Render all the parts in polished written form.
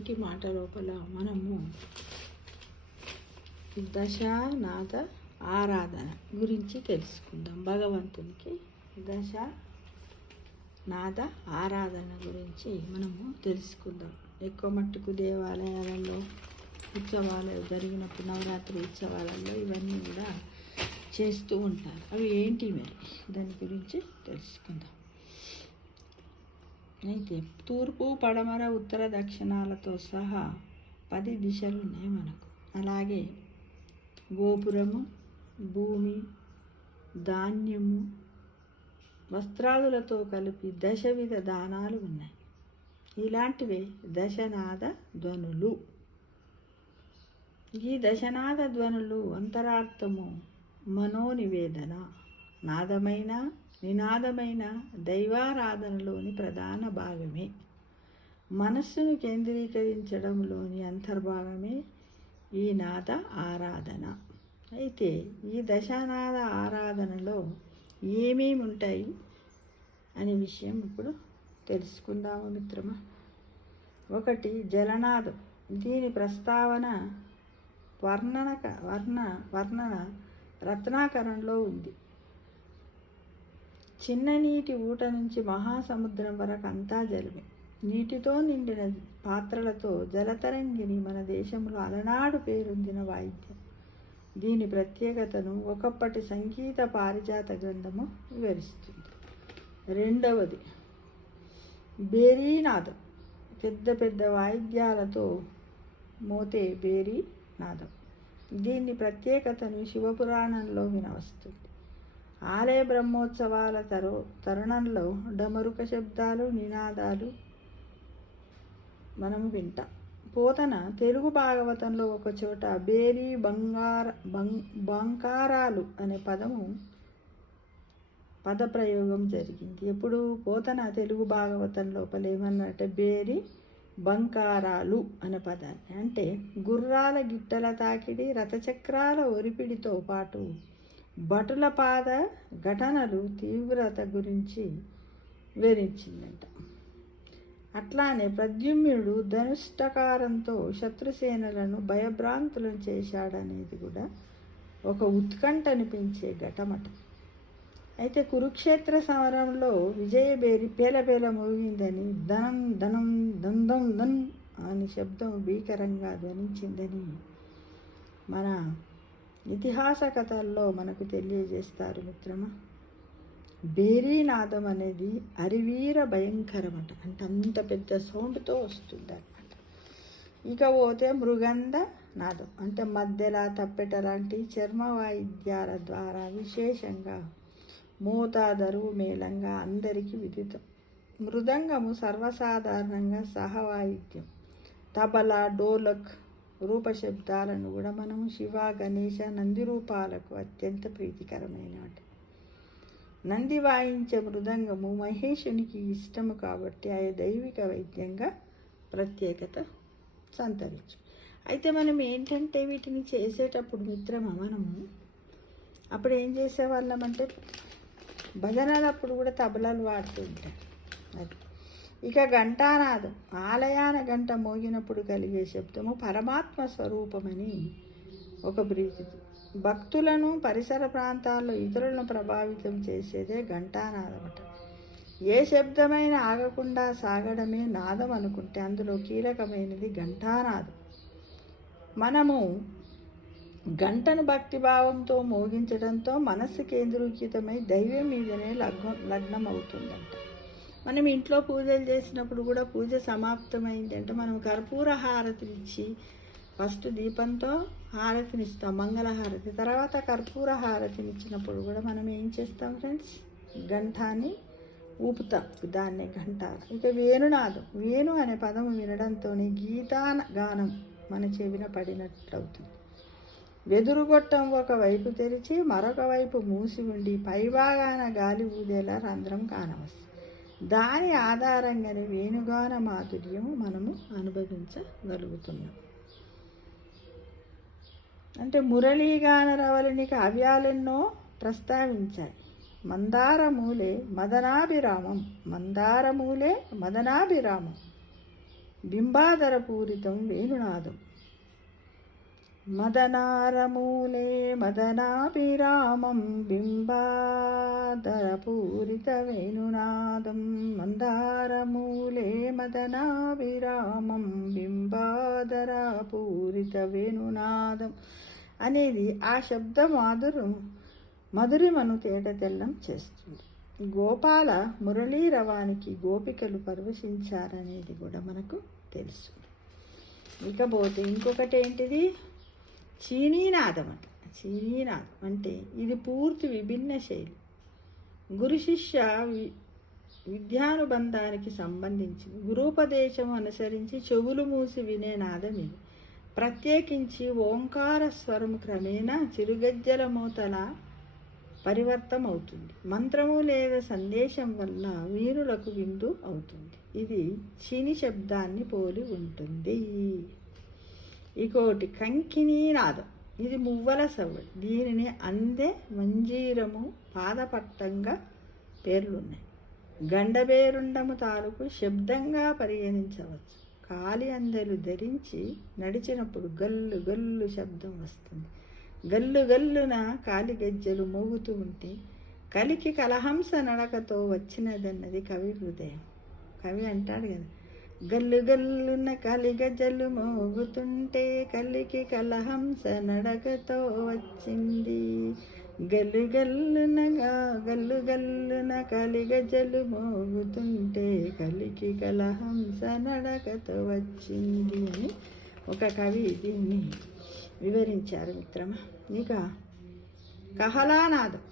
నేటి మాట లోపల మనము దశానాద ఆరాధన గురించి తెలుసుకుందాం. భగవంతునికి దశానాద ఆరాధన గురించి మనము తెలుసుకుందాం. ఎక్కువ మట్టుకు దేవాలయాలలో ఉత్సవాలు జరిగినప్పుడు, నవరాత్రి ఉత్సవాలలో ఇవన్నీ కూడా చేస్తూ ఉంటారు. అవి ఏంటి మరి దాని గురించి తెలుసుకుందాం. అయితే తూర్పు, పడమర, ఉత్తర, దక్షిణాలతో సహా 10 దిశలు ఉన్నాయి మనకు. అలాగే గోపురము, భూమి, ధాన్యము, వస్త్రాదులతో కలిపి 10 విధ దానాలు ఉన్నాయి. ఇలాంటివే దశనాద ధ్వనులు. ఈ దశనాద ధ్వనులు అంతరార్థము మనోనివేదన, నాదమైన నినాదమైన దైవారాధనలోని ప్రధాన భాగమే. మనస్సును కేంద్రీకరించడంలోని అంతర్భాగమే ఈ నాద ఆరాధన. అయితే ఈ దశానాద ఆరాధనలో ఏమేమి ఉంటాయి అనే విషయం ఇప్పుడు తెలుసుకుందాము మిత్రమా. 1 జలనాదం. దీని ప్రస్తావన వర్ణన రత్నాకరంలో ఉంది. చిన్న నీటి ఊట నుంచి మహాసముద్రం వరకు అంతా జలమే. నీటితో నిండిన పాత్రలతో జలతరంగిణి మన దేశంలో అలనాడు పేరొందిన వాయిద్యం. దీని ప్రత్యేకతను ఒకప్పటి సంగీత పారిజాత గ్రంథము వివరిస్తుంది. 2వది బేరీనాదం. పెద్ద పెద్ద వాయిద్యాలతో మోతే బేరీనాదం. దీని ప్రత్యేకతను శివపురాణంలో వినవస్తుంది. ఆలయ బ్రహ్మోత్సవాల తరుణంలో డమరుక శబ్దాలు, నినాదాలు మనము వింటాం. పోతన తెలుగు భాగవతంలో ఒకచోట బేరీ బంకారాలు అనే పదప్రయోగం జరిగింది. ఎప్పుడు పోతన తెలుగు భాగవతం లోపల ఏమన్నట్టే బేరీ బంకారాలు అనే పదాన్ని, అంటే గుర్రాల గిట్టల తాకిడి, రథచక్రాల ఒరిపిడితో పాటు భటుల పాద ఘటనలు తీవ్రత గురించి వివరించిందంట. అట్లానే ప్రద్యుమ్నుడు ధనుష్టకారంతో శత్రుసేనలను భయభ్రాంతులను చేశాడనేది కూడా ఒక ఉత్కంఠ అనిపించే ఘటమట. అయితే కురుక్షేత్ర సమరంలో విజయబేరి పేలపేల మోగిందని, ధనం ధనం దందం దన్ అని శబ్దం భీకరంగా ధ్వనించిందని మన ఇతిహాస కథల్లో మనకు తెలియజేస్తారు మిత్రమా. బేరీనాదం అనేది అరివీర భయంకరమట, అంటే అంత పెద్ద సౌండ్తో వస్తుంది అన్నమాట. ఇక పోతే మృగంధ నాదం, అంటే మధ్యల, తప్పెట లాంటి చర్మ వాయిద్యాల ద్వారా విశేషంగా మోతాదరు మేళంగా అందరికీ విదితం. మృదంగము సర్వసాధారణంగా సహవాయిద్యం. తబలా, డోలక్ రూపశబ్దాలను కూడా మనము శివ, గణేశ, నంది రూపాలకు అత్యంత ప్రీతికరమైనవి. నంది వాయించే మృదంగము మహేశునికి ఇష్టము కాబట్టి ఆ దైవిక వైద్యంగా ప్రత్యేకత సంతరించు. అయితే మనం ఏంటంటే వీటిని చేసేటప్పుడు మిత్రమా, మనము అప్పుడు ఏం చేసేవాళ్ళమంటే భజనలప్పుడు కూడా తబలాలు వాడుతూ ఉంటారు. అది ఇక ఘంటానాదం. ఆలయాన గంట మోగినప్పుడు కలిగే శబ్దము పరమాత్మ స్వరూపమని ఒక ప్రీతి. భక్తులను, పరిసర ప్రాంతాల్లో ఇతరులను ప్రభావితం చేసేదే ఘంటానాదమట. ఏ శబ్దమైన ఆగకుండా సాగడమే నాదం అనుకుంటే అందులో కీలకమైనది ఘంటానాదం. మనము గంటను భక్తిభావంతో మోగించడంతో మనస్సు కేంద్రీకృతమై దైవం మీదనే లగ్నం అవుతుందంట. మనం ఇంట్లో పూజలు చేసినప్పుడు కూడా పూజ సమాప్తమైంది అంటే మనం కర్పూర హారతినిచ్చి ఫస్ట్ దీపంతో హారతినిస్తాం, మంగళహారతి. తర్వాత కర్పూర హారతినిచ్చినప్పుడు కూడా మనం ఏం చేస్తాం ఫ్రెండ్స్, గంటాన్ని ఊపుతాం, దాన్నే ఘంటార. ఇక వేణునాదం. వేణు అనే పదము వినడంతోనే గీతాగానం మన చెవిన పడినట్లవుతుంది. వెదురుగొట్టం ఒకవైపు తెరిచి మరొక వైపు మూసి ఉండి పైభాగాన గాలి ఊదేలా రంధ్రం కానవస్తుంది. దాని ఆధారంగానే వేణుగాన మాధుర్యము మనము అనుభవించగలుగుతున్నాం. అంటే మురళీగాన రవళిని కావ్యాలెన్నో ప్రస్తావించాయి. మందారమూలే మదనాభిరామం, మందారమూలే మదనాభిరామం. బింబాధరపూరితం వేణునాదం. మదనారమూలే మదనాభిరామం బింబాధరపూరిత వేణునాదం. మందారమూలే మదనాభిరామం బింబాధరపూరిత వేణునాదం అనేది ఆ శబ్ద మధురిమను తేటతెల్లం చేస్తుంది. గోపాల మురళీరవానికి గోపికలు పరవశించారనేది కూడా మనకు తెలుసు. ఇకపోతే ఇంకొకటి ఏంటిది, చీనీనాదం అంట. చీనీనాదం అంటే ఇది పూర్తి విభిన్న శైలి, గురు శిష్య విద్యానుబంధానికి సంబంధించింది. గురూపదేశం అనుసరించి చెవులు మూసి వినే నాదం ఇది. ప్రత్యేకించి ఓంకార స్వరం క్రమేణా చిరుగజ్జల మోతల పరివర్తమవుతుంది. మంత్రము లేదా సందేశం వల్ల వీరులకు విందు అవుతుంది. ఇది చీని శబ్దాన్ని పోలి ఉంటుంది. ఇంకోటి కంకిణీనాదం. ఇది మువ్వల సవ్వడి. దీనిని అందె, మంజీరము, పాదపట్టంగా పేర్లున్నాయి. గండబేరుండము తాలూకు శబ్దంగా పరిగణించవచ్చు. కాలి అందెలు ధరించి నడిచినప్పుడు గల్లు గల్లు శబ్దం వస్తుంది. గల్లు గల్లున కాలి గజ్జలు మోగుతూ ఉంటే కలికి కలహంస నడకతో వచ్చినదన్నది కవి హృదయం. కవి అంటాడు కదా, గల్లు గల్లున కాలి గజ్జలు మోగుతుంటే కలికి కలహంస నడకతో వచ్చింది. గల్లు గల్లున కాలి గజ్జలు మోగుతుంటే కలికి కలహంస నడకతో వచ్చింది అని ఒక కవి దీన్ని వివరించారు మిత్రమా. ఇక కహలానాదం.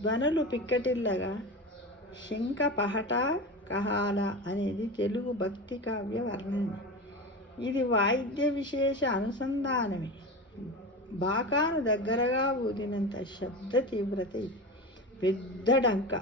ధ్వనులు పిక్కటిల్లగా శంఖ పహట కహాల అనేది తెలుగు భక్తి కావ్య వర్ణన. ఇది వాయిద్య విశేష అనుసంధానమే. బాకాను దగ్గరగా ఊదినంత శబ్ద తీవ్రత ఇది. పెద్ద డంక,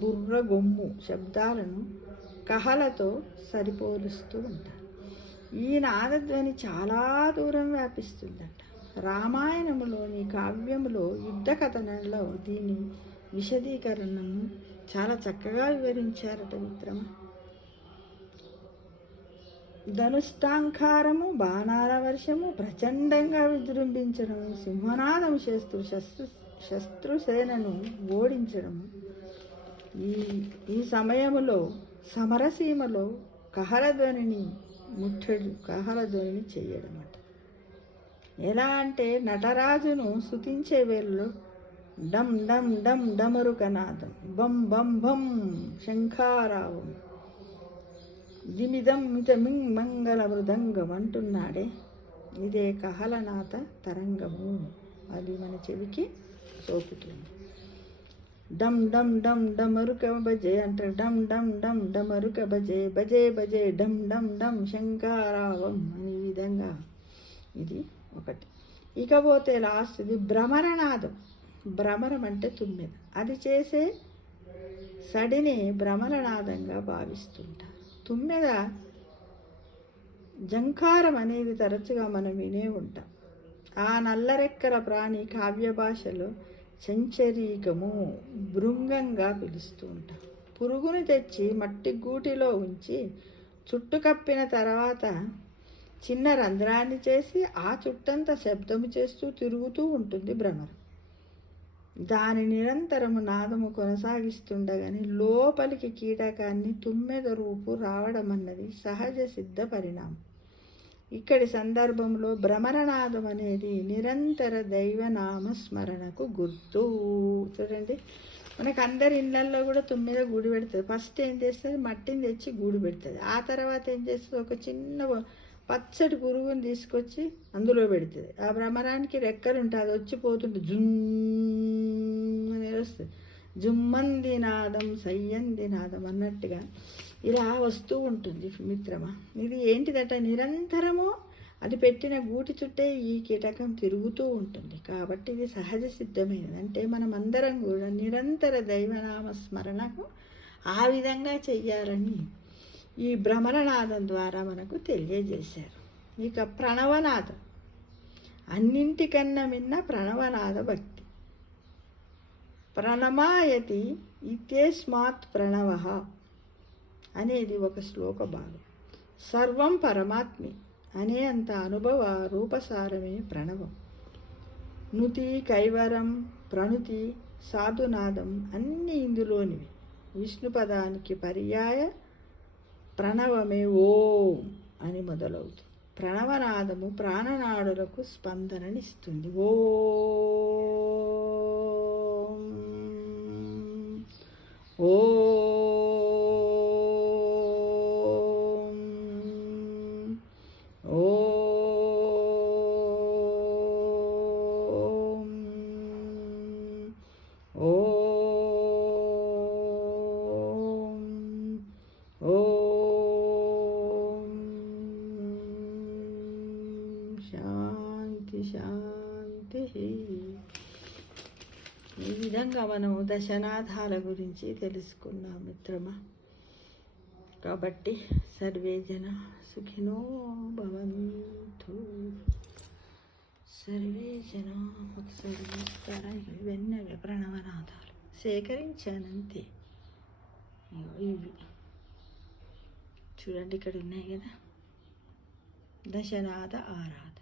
బుర్ర గొమ్ము శబ్దాలను కహలతో సరిపోలుస్తూ ఉంటారు. ఈ నాదధ్వని చాలా దూరం వ్యాపిస్తుందట. రామాయణములోని కావ్యములో యుద్ధ కథనంలో దీని విశదీకరణను చాలా చక్కగా వివరించారట మిత్రమా. ధనుష్టాంకారము, బాణాల వర్షము, ప్రచండంగా విజృంభించడము, సింహనాదం చేస్తూ శత్రుసేనను ఓడించడము. ఈ సమయములో సమరసీమలో కహలధ్వనిని చేయడం అట. ఎలా అంటే నటరాజును స్తుతించే వేళలో డమ్ డమ్ డమ్ డమరుకనాదం, బం బం బం శంఖారావం, దిమిదం మితమింగ్ మంగళ మృదంగం అంటున్నాడే, ఇదే కహలనాథ తరంగము. అది మన చెవికి సోపుతుంది. డమ్ డమ్ డమ్ డమరుక బజే అంటారు. డమ్ డమ్ డమ్ డమరుక బజే బజే బజే డమ్ డమ్ డమ్ శంఖారావం అనే విధంగా ఇది ఒకటి. ఇకపోతే లాస్ట్ ఇది భ్రమరనాదం. భ్రమరం అంటే తుమ్మెద. అది చేసే సడిని భ్రమరనాదంగా భావిస్తుంటారు. తుమ్మెద జంకారం అనేది తరచుగా మనం వినే ఉంటాం. ఆ నల్లరెక్కల ప్రాణి కావ్య భాషలో సంచరీకము, భృంగంగా పిలుస్తూ ఉంటాం. పురుగును తెచ్చి మట్టి గూటిలో ఉంచి చుట్టు కప్పిన తర్వాత చిన్న రంధ్రాన్ని చేసి ఆ చుట్టంతా శబ్దము చేస్తూ తిరుగుతూ ఉంటుంది భ్రమరం. దాని నిరంతరము నాదము కొనసాగిస్తుండగానే లోపలికి కీటకాన్ని తుమ్మెద రూపు రావడం అన్నది సహజ సిద్ధ పరిణామం. ఇక్కడి సందర్భంలో భ్రమరనాదం అనేది నిరంతర దైవనామ స్మరణకు గుర్తు. చూడండి, మనకు అందరి ఇళ్ళల్లో కూడా తుమ్మెద గూడు పెడుతుంది. ఫస్ట్ ఏం చేస్తుంది, మట్టిని తెచ్చి గూడు పెడుతుంది. ఆ తర్వాత ఏం చేస్తుంది, ఒక చిన్న పచ్చడి పురుగుని తీసుకొచ్చి అందులో పెడుతుంది. ఆ భ్రమరానికి రెక్కలు ఉంటాయి, అది వచ్చిపోతుంటే జుమ్ అనేది వస్తుంది. జుమ్మంది నాదం సయ్యంది నాదం అన్నట్టుగా ఇలా వస్తూ ఉంటుంది మిత్రమా. ఇది ఏంటిదట, నిరంతరము అది పెట్టిన గూటి చుట్టే ఈ కీటకం తిరుగుతూ ఉంటుంది. కాబట్టి ఇది సహజ సిద్ధమైనది. అంటే మనం అందరం కూడా నిరంతర దైవనామ స్మరణకు ఆ విధంగా చెయ్యాలని ఈ భ్రమరనాదం ద్వారా మనకు తెలియజేశారు. ఇక ప్రణవనాదం, అన్నింటికన్నా మిన్న ప్రణవనాద భక్తి. ప్రణమాయతి ఇత్యేస్మాత్ ప్రణవ అనేది ఒక శ్లోక భాగం. సర్వం పరమాత్మి అనే అంత అనుభవ రూపసారమే ప్రణవం. నుతి, కైవరం, ప్రణుతి, సాధునాదం అన్నీ ఇందులోనివి. విష్ణు పదానికి పర్యాయ ప్రణవమే ఓం అని మొదలవుతుంది. ప్రణవనాదము ప్రాణనాడులకు స్పందననిస్తుంది. ఓం ఓం ఓం ఓం ఓం. శాంతి శాంతి. ఈ విధంగా మనము దశనాథాల గురించి తెలుసుకున్నాం మిత్రమా. కాబట్టి సర్వే జన సుఖినో భవంతు. సర్వే జన ఒకసారి ఇవన్నీ ప్రణవనాథాలు సేకరించానంతే. ఇవి చూడండి, ఇక్కడ ఉన్నాయి కదా, దశనాథ ఆరాధన.